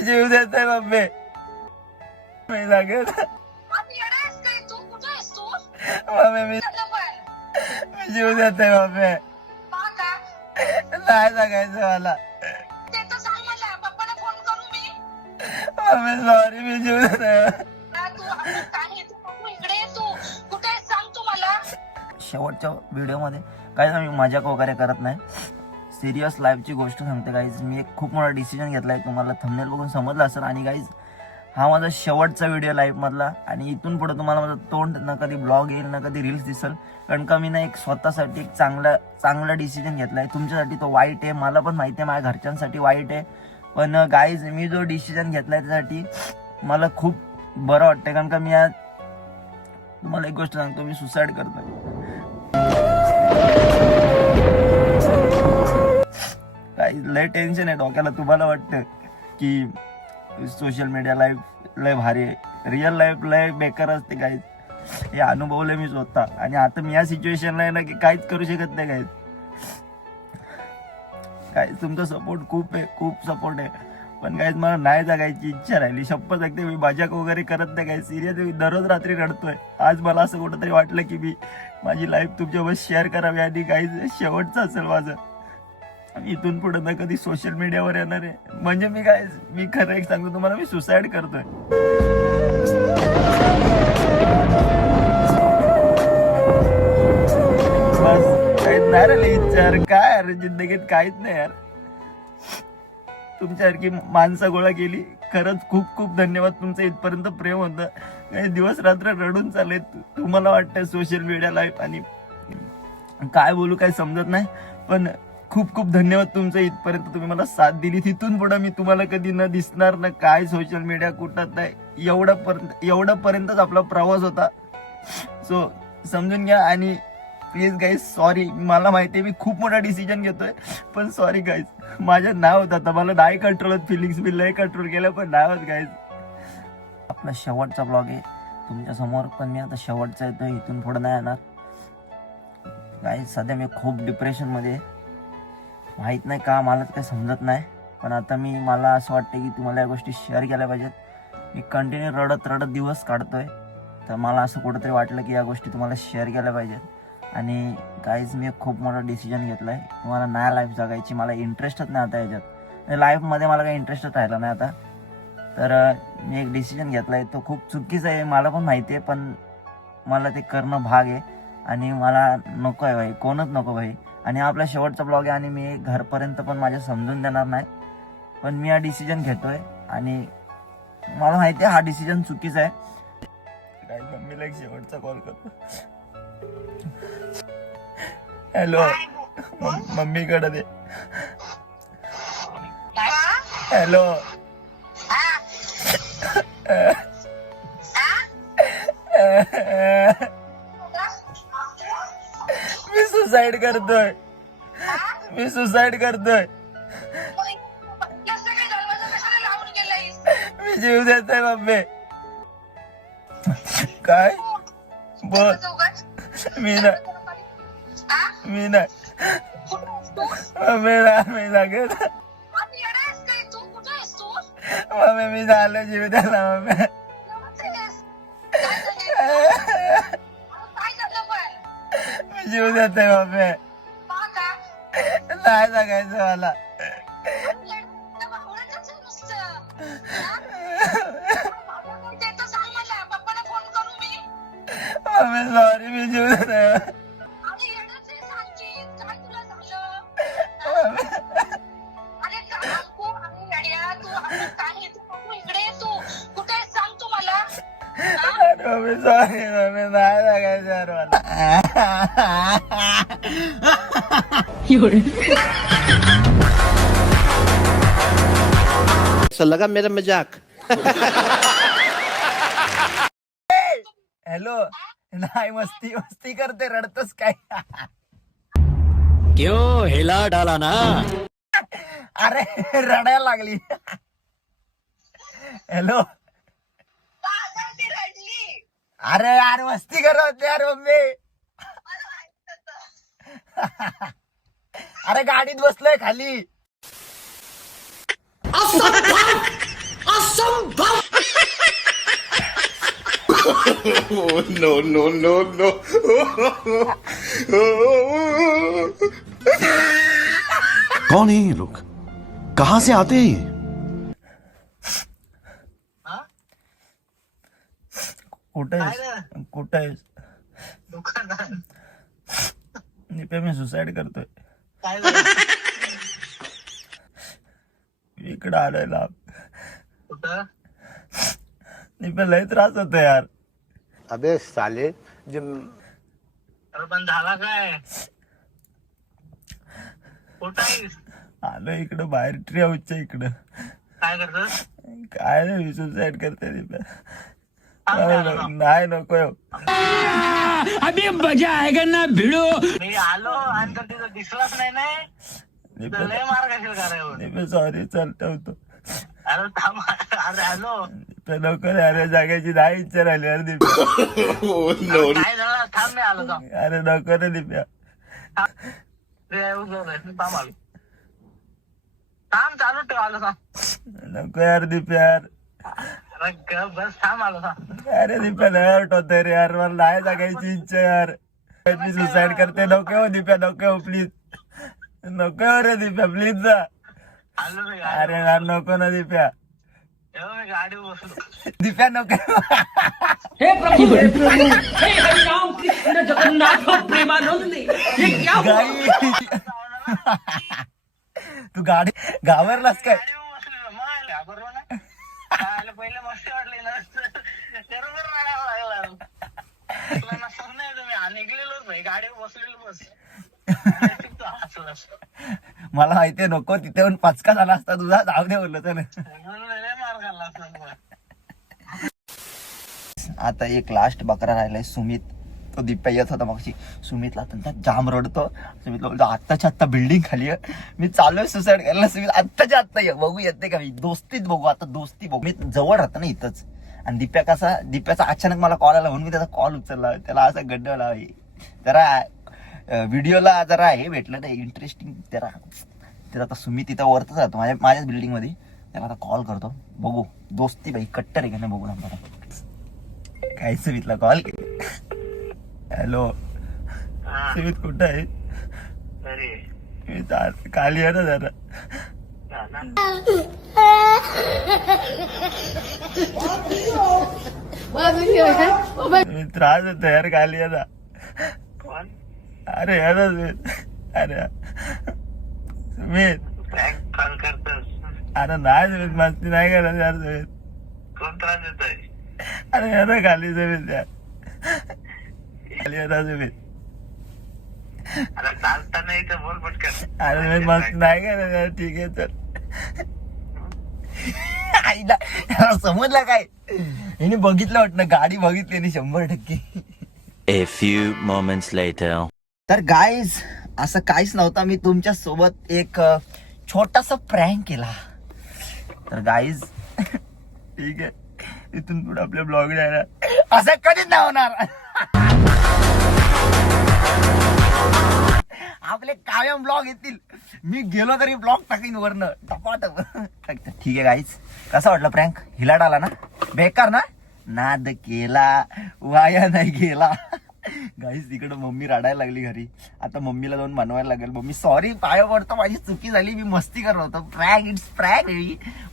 मी जीव देतोय मम्मी. मी सांगेल मम्मी, मी जीव देतोय मम्मी. नाही सांगायचं मला मम्मी. सॉरी, मी जीव देतोय. शेवटच्या व्हिडिओमध्ये काहीच आम्ही मजाक वगैरे करत नाही, सिरियस लाईफची गोष्ट सांगते गाईज. मी एक खूप मोठा डिसिजन घेतला आहे, तुम्हाला थंबनेल बघून समजलं असेल. आणि गाईज हा माझा शेवटचा व्हिडिओ लाईफमधला, आणि इथून पुढे तुम्हाला माझं तोंड ना कधी ब्लॉग येईल ना कधी रील्स दिसेल, कारण का मी ना एक स्वतःसाठी एक चांगला डिसिजन घेतला आहे. तुमच्यासाठी तो वाईट आहे, मला पण माहिती आहे, माझ्या घरच्यांसाठी वाईट आहे, पण गाईज मी जो डिसिजन घेतला आहे त्यासाठी मला खूप बरं वाटतं. कारण का मी आज तुम्हाला एक गोष्ट सांगतो, मी सुसाईड करतोय. काही लय टेन्शन आहे डोक्याला. तुम्हाला वाटतं की सोशल मीडिया लाईफ लय भारी आहे, रिअल लाईफ लय बेकार असते गाईज. हे अनुभवलं मी स्वतः, आणि आता मी या सिच्युएशनला आहे ना की काहीच करू शकत नाही गाईज. गाईज तुमचा सपोर्ट खूप आहे, खूप सपोर्ट आहे, पण गाईज मला नाही जगायची इच्छा राहिली. शपथ सांगते, मी मजाक वगैरे करत नाही गाईज, सिरियस मी दररोज रात्री रडतोय. आज मला असं कुठंतरी वाटलं की मी माझी लाईफ तुमच्यावर शेअर करावी, आणि गाईज शेवटचं असेल माझं. इथून पुढे ना कधी सोशल मीडियावर येणार आहे. म्हणजे मी खरं एक सांगतो तुम्हाला, मी सुसाईड करतोय. बस काहीच नाही राहिले इच्छा. काय यार जिंदगीत काहीच नाही यार. तुमच्यासारखी माणसं गोळा केली, खरंच खूप खूप धन्यवाद. तुमचं इथपर्यंत प्रेम होतं. काही दिवस रात्र रडून चालले. तुम्हाला वाटतं सोशल मीडिया लाईफ, आणि काय बोलू काही समजत नाही, पण खूप खूप धन्यवाद तुमचं. इथपर्यंत तुम्ही मला साथ दिली. तिथून पुढे मी तुम्हाला कधी न दिसणार ना काय, सोशल मीडिया कुठं नाही, एवढ्यापर्यंतच आपला प्रवास होता. सो समजून घ्या, आणि प्लीज गाईज सॉरी. मला माहिती आहे मी खूप मोठा डिसिजन घेतोय, पण सॉरी गाईज, माझ्या नाही होत आता. मला नाही कंट्रोल होत फिलिंग्स, मी लय कंट्रोल केलं पण नाही होत गाईज. आपला शेवटचा ब्लॉग आहे तुमच्या समोर, पण मी आता शेवटचा येतोय, इथून पुढे नाही येणार गाईज. सध्या मी खूप डिप्रेशनमध्ये, माहीत नाही का, मला तर काही समजत नाही, पण आता मला असं वाटतं की तुम्हाला या गोष्टी शेअर केल्या पाहिजेत. मी कंटिन्यू रडत दिवस काढतोय, तर मला असं कुठंतरी वाटलं की या गोष्टी तुम्हाला शेअर केल्या पाहिजेत. आणि गाईज मी एक खूप मोठा डिसिजन घेतला आहे. मला नाही लाईफ जगायची, मला इंटरेस्टच नाही आता याच्यात. लाईफमध्ये मला काही इंटरेस्टच राहिला नाही आता. तर मी एक डिसिजन घेतला आहे, तो खूप चुकीचा आहे, मला पण माहिती आहे, पण मला ते करणं भाग आहे. आणि मला नको आहे भाई, कोणच नको भाई. आणि आपला शेवटचा ब्लॉग आहे, आणि मी घरपर्यंत पण माझ्या समजून देणार नाही, पण मी हा डिसिजन घेतोय, आणि मला माहिती आहे हा डिसिजन चुकीचा आहे. काय मम्मीला एक शेवटचा कॉल करतो. हॅलो मम्मीकडे दे. हॅलो मी सुसाईड करतोय. मी जीव देतोय मम्मी. काय बोल. मी नाही मम्मी सांगेल मम्मी, मी झालं जीव द्यायला मम्मी. मी जीव देतोय मम्मी. नाही सांगायचं मला. मम्मी सॉरी, मी जीव देतोय. मम्मी सॉरी, मम्मी नाही सांगायचं यार मला. लगा मेरा मजाक. हॅलो, नाही मस्ती करते, रडतस काय? क्यों हिला डाला ना. अरे रडायला लागली. हॅलो, अरे यार मस्ती करत होते यार मम्मी. अरे गाडीत बसलोय खाली. नो नो नो नो कौन है ये लोग, कहां से आते हैं ये? कुठं आहेस निप्या मी सुसाईड करतोय इकडं आलोय लाभ निप्या लय त्रास होतो यार. अबे साले जब पण झाला काय कुठं आहेस आलो इकडं बाहेर ट्री हाऊसच्या इकडं. काय करतोस काय नाही सुसाईड करते निप्या. सांग नाही ना. नको मी आलो आणि तर तिथं दिसलाच नाही तर लय मार कशील करायवर निप्या सॉरी चल ठेवतो. अरे थांब अरे आलो लवकर अरे जागायची नाही इच्छा राहिली अरे दिप्या. काय झालं थांब मी आलो थांब अरे नको रे दिप्या. थांब आलो थांब चालू ठेव आलो थांब नको यार दिप्या यार. अरे गप बस थांब आलो थांब अरे दिप्या लय हर्ट होतंय रे यार. मला नाही जागायची इच्छा यार. मी सुसाईड करते. नको हो दिप्या नको प्लीज नको रे दिप्या प्लीज जा. आलो मी अरे यार नको ना दिप्या. मी गाडी बसलो दिप्या नको. गाई तू गाडी घाबरलास काय. गाडी बसलो मग बरोबर ना आलं पहिले मस्ती वाटली ना बरोबर रडायला लागला नसत नाही तुम्ही निघलेलोच नाही गाडीवर बसलेलो बस हसलास मला माहितीये नको तिथे पण पचका झाला असता तुझा. जाऊ दे बोललो तर. लय मार खाल्ला असता आता एक लास्ट बकरा राहिलाय सुमित. तो दिप्या येत होता मागची. सुमितला त्यांचा जाम रडतो. सुमितला बोलतो आत्ताच्या आत्ता बिल्डिंग खाली आहे. मी चालू सुसाईड करायला. सुमित आत्ताच्या आत्ता ये बघू येते का मी. दोस्तीच बघू आता दोस्ती बघू. मी जवळ राहतो ना इथंच. आणि दिप्याचा अचानक मला कॉल आला म्हणून मी त्याचा कॉल उचलला. त्याला असा गड्डा जरा व्हिडिओला जरा हे भेटलं नाही इंटरेस्टिंग जरा. त्याचा आता सुमित तिथं वरतच राहतो माझ्याच बिल्डिंग मध्ये. त्याला आता कॉल करतो बघू. दोस्ती बाई कट्टर आहे का नाही बघू ना मला. काय सुमितला कॉल. हॅलो सुमित कुठं आहे. मी खाली आहे ना जरा. त्रास होतो यार खाली आहे ना. अरे यार सुमित. अरे सुमित कॉल करतोस अरे नाही सुमित मस्ती नाही करत यार सुमित. कोण त्रास देतोय अरे यार खाली सुमित यार. खाली आहे सुमित. अरे चालता नाही तर बोल पटकन अरे सुमित मस्ती नाही करत यार. ठीक आहे चल. आईला याला समजलं काय. हिने बघितलं वाटतं गाडी बघितली आणि 100%. A few moments later. तर गाईज असं काहीच नव्हतं. मी तुमच्या सोबत एक छोटासा प्रँक केला. तर गाईज ठीक आहे इथून पुढे आपल्या ब्लॉग जाणार असं कधीच नाही होणार. आपले कायम ब्लॉग येतील. मी गेलो तरी ब्लॉग टाकीन वरनं टपाटप. ठीक आहे गाईज कसा वाटला प्रँक. हिलाट आला ना. बेकार ना. नाद केला वाया नाही गेला. गाईज तिकडं मम्मी रडायला लागली घरी. आता मम्मीला जाऊन बनवायला लागेल. मम्मी सॉरी पाया पडतो माझी चुकी झाली. मी मस्ती करत होतो. Prank it's prank.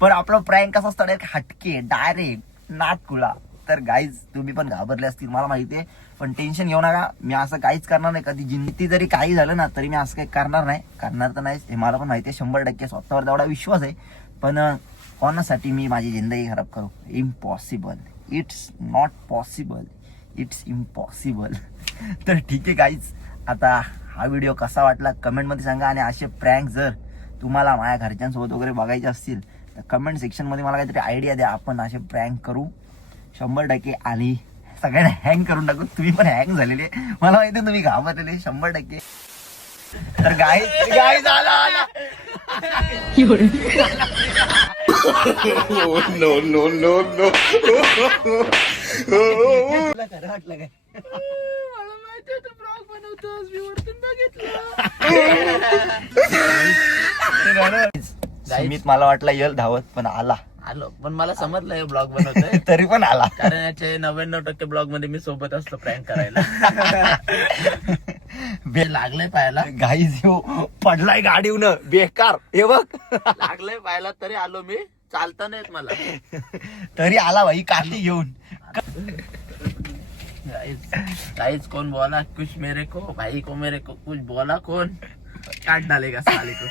पण आपला प्रँक कसा असतो हटके डायरेक्ट नाटकुळा. तर गाईज तुम्ही पण घाबरले असतील मला माहितीये. पण टेन्शन घेऊ नका. मी असं काहीच करणार नाही. कधी जिंती जरी काही झालं ना तरी मी असं काही करणार नाही. करणार तर नाहीच हे मला पण माहितीये. 100% स्वतःवर तेवढा विश्वास आहे. पण कोणासाठी मी माझी जिंदगी खराब करू. Impossible. It's not possible. It's impossible. तर ठीक आहे गाईज आता हा व्हिडिओ कसा वाटला कमेंटमध्ये सांगा. आणि असे प्रँक जर तुम्हाला माझ्या घरच्यांसोबत वगैरे बघायचे असतील तर कमेंट सेक्शनमध्ये मला काहीतरी आयडिया द्या. आपण असे प्रँक करू 100%. आणि सगळ्यांना हँग करून टाकू. तुम्ही पण हँग झालेले मला माहिती तुम्ही घाबरलेले 100%. तर गाईज आला नो नो नो नो खरं वाटलं काय. मला माहिती होतं ब्लॉग बनवतोस. मी वरतून बघितलं. सुमित मला वाटला येल धावत पण आला आलो, पण मला समजलं हे ब्लॉग बनवतोय. तरी पण आला. कारण याचे 99% ब्लॉग मध्ये मी सोबत असतो प्रँक करायला. लागलंय पाहायला, गाईज हो पडलाय गाडीहून बेकार. हे बघ लागलंय पाहायला तरी आलो मी. चालता नाहीत मला. तरी आला भाई काठी घेऊन. गाइस कौन बोला कुछ मेरे को, भाई को मेरे को कुछ बोला कौन, काट डालेगा साले को.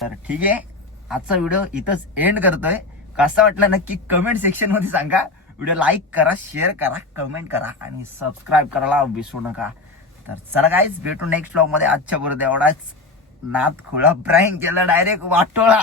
तर ठीक आहे, आजचा व्हिडिओ इथंच एंड करतोय. कसा वाटला नक्की कमेंट सेक्शन मध्ये सांगा. व्हिडिओ लाईक करा, शेअर करा, कमेंट करा आणि सबस्क्राईब करायला विसरू नका. तर चला गाईज, भेटू नेक्स्ट व्लॉग मध्ये. आजच्या बरोबर एवढाच नाद खुळा प्रँक केला डायरेक्ट वाटोळा.